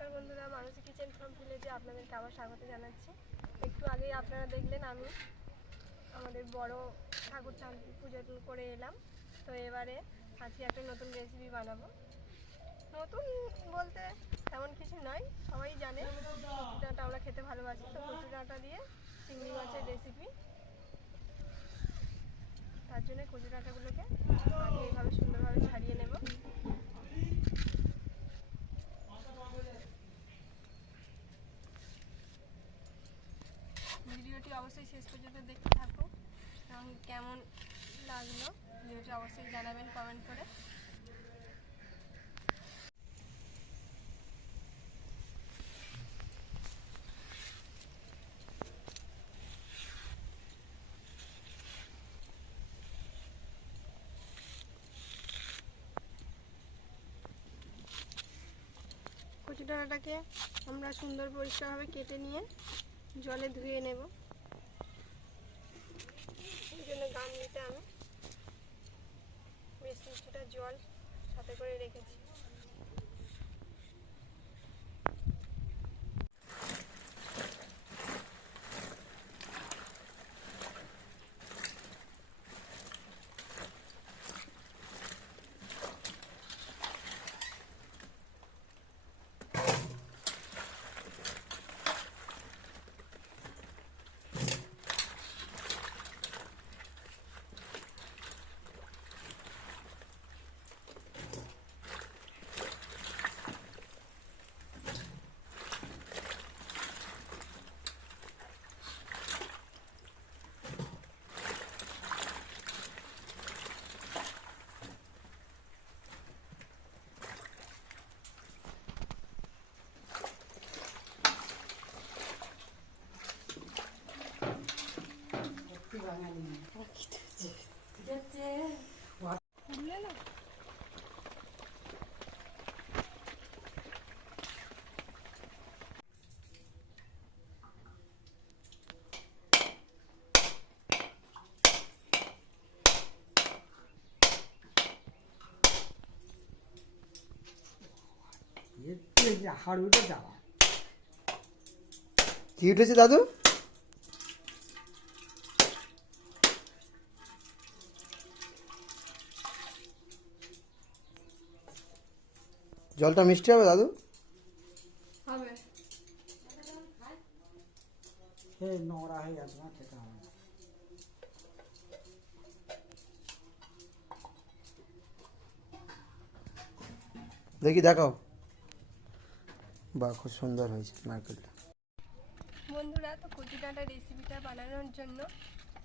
নমস্কার বন্ধুরা, মানসী kitchen from ভিলেজে আপনাদেরকে আবার স্বাগত জানাচ্ছি। একটু আগেই আপনারা দেখলেন আমি আমাদের বড় ঠাকুর পুজো করে এলাম। তো এবারে আজকে একটা নতুন রেসিপি বানাবো। নতুন বলতে তেমন কিছু নয়, সবাই জানে কচু ডাঁটা আমরা খেতে ভালোবাসি। তো কচু ডাঁটা দিয়ে চিংড়ি মাছের রেসিপি। তার জন্য কচু ডাঁটাগুলোকে আগে এইভাবে সুন্দরভাবে ছাড়িয়ে নেব। ভিডিওটি অবশ্যই শেষ পর্যন্ত দেখতে থাকুন এবং কেমন লাগলো ভিডিওটি অবশ্যই জানাবেন কমেন্ট করে। কচু ডাঁটাটাকে আমরা সুন্দর পরিষ্কারভাবে কেটে নিয়ে জলে ধুয়ে নেব। এই জন্য গামলিতে আমি বেশ কিছুটা জল সাথে করে রেখেছি। কি উঠেছে দাদু? জলটা মিষ্টি হবে দাদু? হবে। নোংরা হয়ে যাবে না, খেতে হবে না। দেখি দেখাও। বাহ, খুব সুন্দর হয়েছে নারকেলটা। বন্ধুরা, তো কচু ডাঁটা রেসিপিটা বানানোর জন্য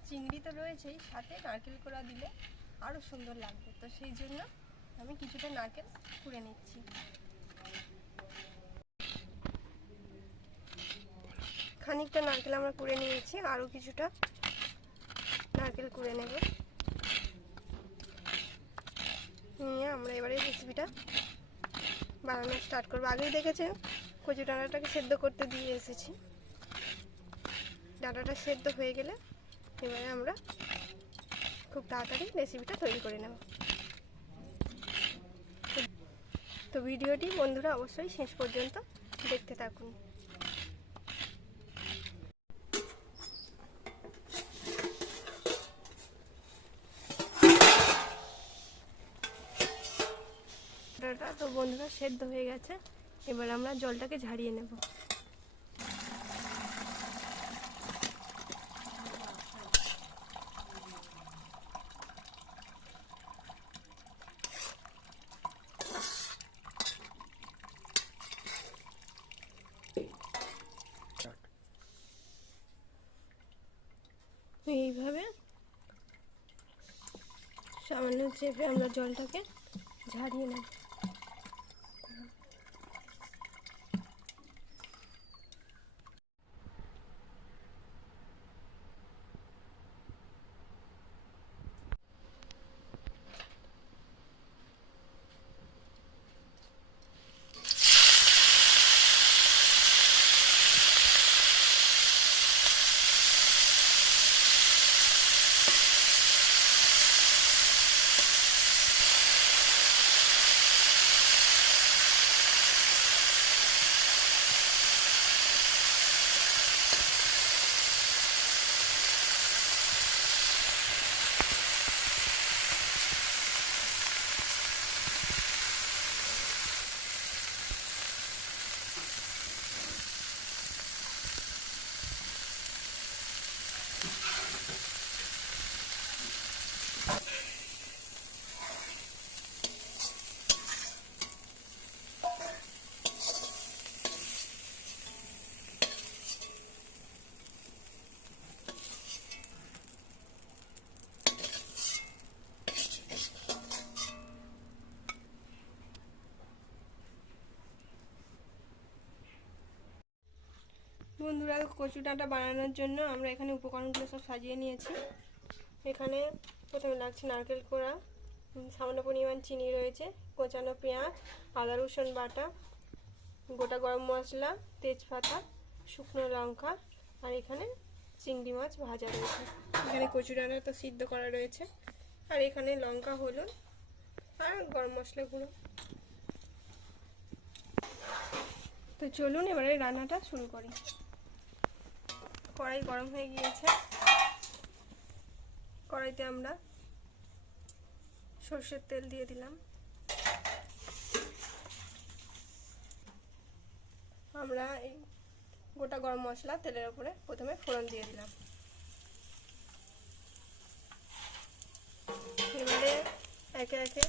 চিংড়ি তো রয়েছেই, সাথে নারকেল কোড়া দিলে আরও সুন্দর লাগবে। তো সেই জন্য আমি কিছুটা নারকেল কুড়ে নিচ্ছি। খানিকটা নারকেল আমরা কুড়ে নিয়েছি, আরও কিছুটা নারকেল কুড়ে নেব। নিয়ে আমরা এবারে রেসিপিটা বানানো স্টার্ট করবো। আগেই দেখেছেন কচু ডাঁটাটাকে সেদ্ধ করতে দিয়ে এসেছি। ডাঁটাটা সেদ্ধ হয়ে গেলে এবারে আমরা খুব তাড়াতাড়ি রেসিপিটা তৈরি করে নেব। তো ভিডিওটি বন্ধুরা অবশ্যই শেষ পর্যন্ত দেখতে থাকুন। ডাঁটাটা তো বন্ধুরা সেদ্ধ হয়ে গেছে, এবার আমরা জলটাকে ঝারিয়ে নেব। এইভাবে সামান্য চেপে আমরা জলটাকে ঝারিয়ে নেব। বন্ধুরা, কচু ডাঁটা বানানোর জন্য আমরা এখানে উপকরণগুলো সব সাজিয়ে নিয়েছি। এখানে প্রথমে লাগছে নারকেল কোড়া, সামান্য পরিমাণ চিনি রয়েছে, কোচানো পেঁয়াজ, আদা রসুন বাটা, গোটা গরম মশলা, তেজপাতা, শুকনো লঙ্কা, আর এখানে চিংড়ি মাছ ভাজা রয়েছে। এখানে কচু ডাঁটা তো সিদ্ধ করা রয়েছে, আর এখানে লঙ্কা, হলুদ আর গরম মশলা গুঁড়ো। তো চলুন এবারে রান্নাটা শুরু করি। কড়াই গরম হয়ে গিয়েছে। কড়াইতে আমরা সরষের তেল দিয়ে দিলাম। আমরা এই গোটা গরম মশলা তেলের উপরে প্রথমে ফোড়ন দিয়ে দিলাম। এবারে একে একে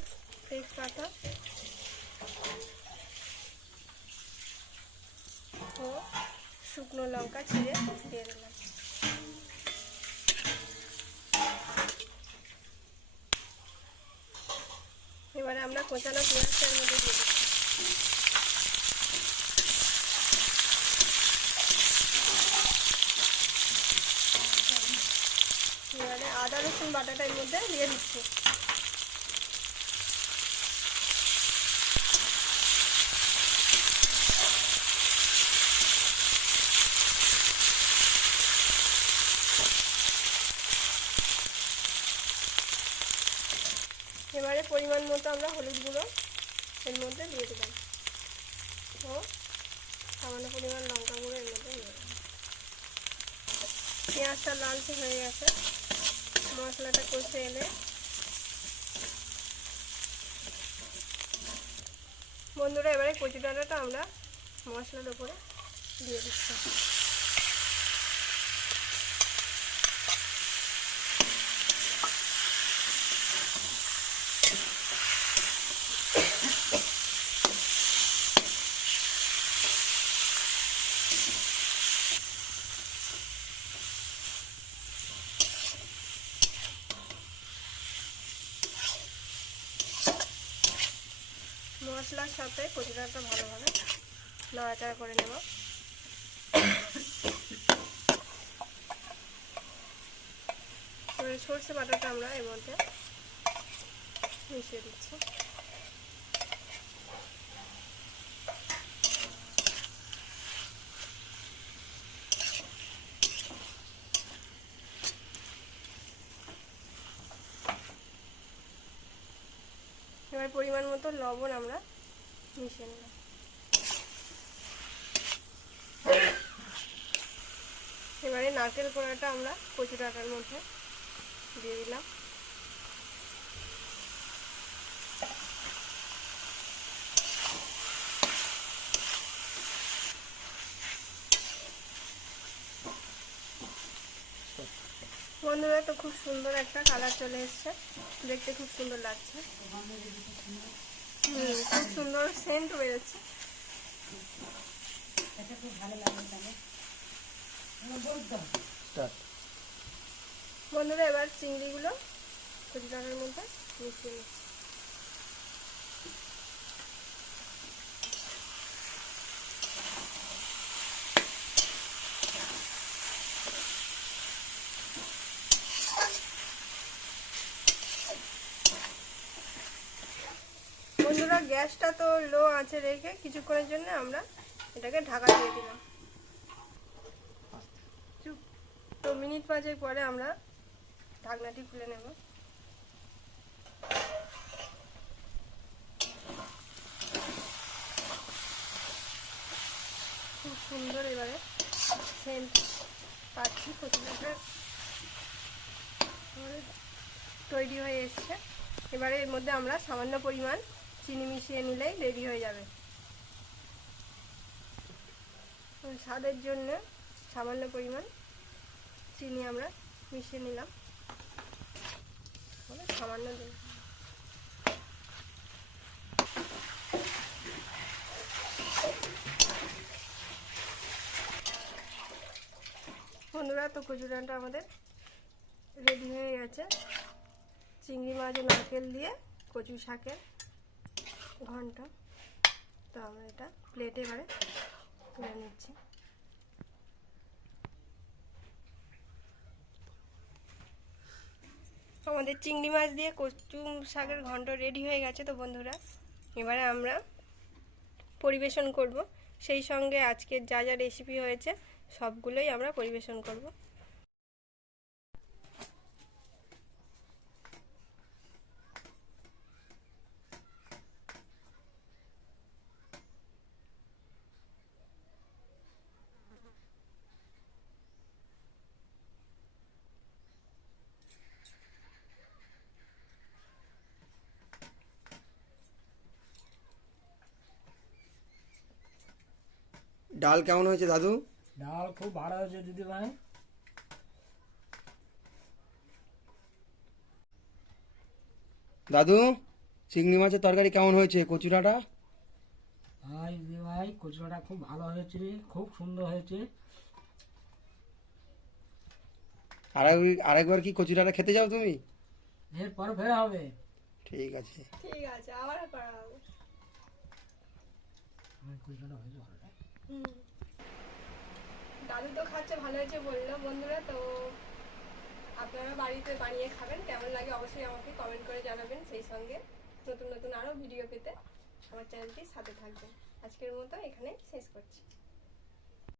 তেজপাতা ও শুকনো লঙ্কা ছিঁড়ে দিয়ে দিলাম। এবারে আমরা কোচানো পেঁয়াজটার মধ্যে দিয়ে দিচ্ছি। এবারে আদা রসুন বাটাটা এর মধ্যে দিয়ে দিচ্ছি। এবারে পরিমাণ মতো আমরা হলুদ গুঁড়ো এর মধ্যে দিয়ে দিলাম ও সামান্য পরিমাণ লঙ্কা গুঁড়ো এর মধ্যে দিয়ে দিলাম। পেঁয়াজটা লালচে হয়ে গেছে, মশলাটা কষে এলে বন্ধুরা এবারে কচু ডাঁটাটা আমরা মশলার উপরে দিয়ে দিচ্ছি। মশলার সাথে কচু ডাঁটাটা ভালোভাবে নাড়াচাড়া করে নেব। সরষে বাটাটা আমরা এর মধ্যে মিশিয়ে দিচ্ছি। এবার পরিমাণ মতো লবণ আমরা মিশিয়ে নিলাম। এবারে নারকেল কোড়াটা আমরা কচু ডাঁটার মধ্যে দিয়ে দিলাম। বন্ধুরা, তো খুব সুন্দর একটা কালার চলে এসছে, দেখতে খুব সুন্দর লাগছে। খুব সুন্দর সেন্ট বেরোচ্ছে। বন্ধুরা, এবার চিংড়িগুলো কচু ডাঁটার মধ্যে মিশিয়ে নিচ্ছি। বন্ধুরা, গ্যাসটা তো লো আঁচে রেখে কিছুক্ষণের জন্য আমরা এটাকে ঢাকা দিয়ে দিলাম। তো মিনিট 5 পরে আমরা ঢাকনাটি খুলে নেব। খুব সুন্দর এবারে সেন্ট পাচ্ছি। কচু ডাঁটা তৈরি হয়ে এসছে। এবারে এর মধ্যে আমরা সামান্য পরিমাণ চিনি মিশিয়ে নিলেই রেডি হয়ে যাবে। স্বাদের জন্য সামান্য পরিমাণ চিনি আমরা মিশিয়ে নিলাম। সামান্য দিন। বন্ধুরা, তো কচু ডাঁটা আমাদের রেডি হয়ে গেছে। চিংড়ি মাছ ও নারকেল দিয়ে কচু শাকের ঘন্ট। তো আমরা এটা প্লেটে এবারে তুলে নিচ্ছি। আমাদের চিংড়ি মাছ দিয়ে কচু শাকের ঘন্ট রেডি হয়ে গেছে তো বন্ধুরা, এবারে আমরা পরিবেশন করব। সেই সঙ্গে আজকের যা যা রেসিপি হয়েছে সবগুলোই আমরা পরিবেশন করব। ডাল কেমন হয়েছে দাদু? ডাল খুব ভালো হয়েছে দিদি ভাই। দাদু, চিংড়ি মাছের তরকারি কেমন হয়েছে? কচুরাটা? ভাই দিদি ভাই, কচুটা খুব ভালো হয়েছে, খুব সুন্দর হয়েছে। আরেকবার কি কচুরাটা খেতে যাও তুমি? এরপর ফেরা হবে। ঠিক আছে। ঠিক আছে, আবার করা হবে। কচুটা হয়েছে ভালো। দাদু তো খাচ্ছে, ভালো হয়েছে বললো বন্ধুরা। তো আপনারা বাড়িতে বানিয়ে খাবেন, কেমন লাগে অবশ্যই আমাকে কমেন্ট করে জানাবেন। সেই সঙ্গে নতুন নতুন আরও ভিডিও পেতে আমার চ্যানেলটির সাথে থাকবেন। আজকের মতো এখানে শেষ করছি।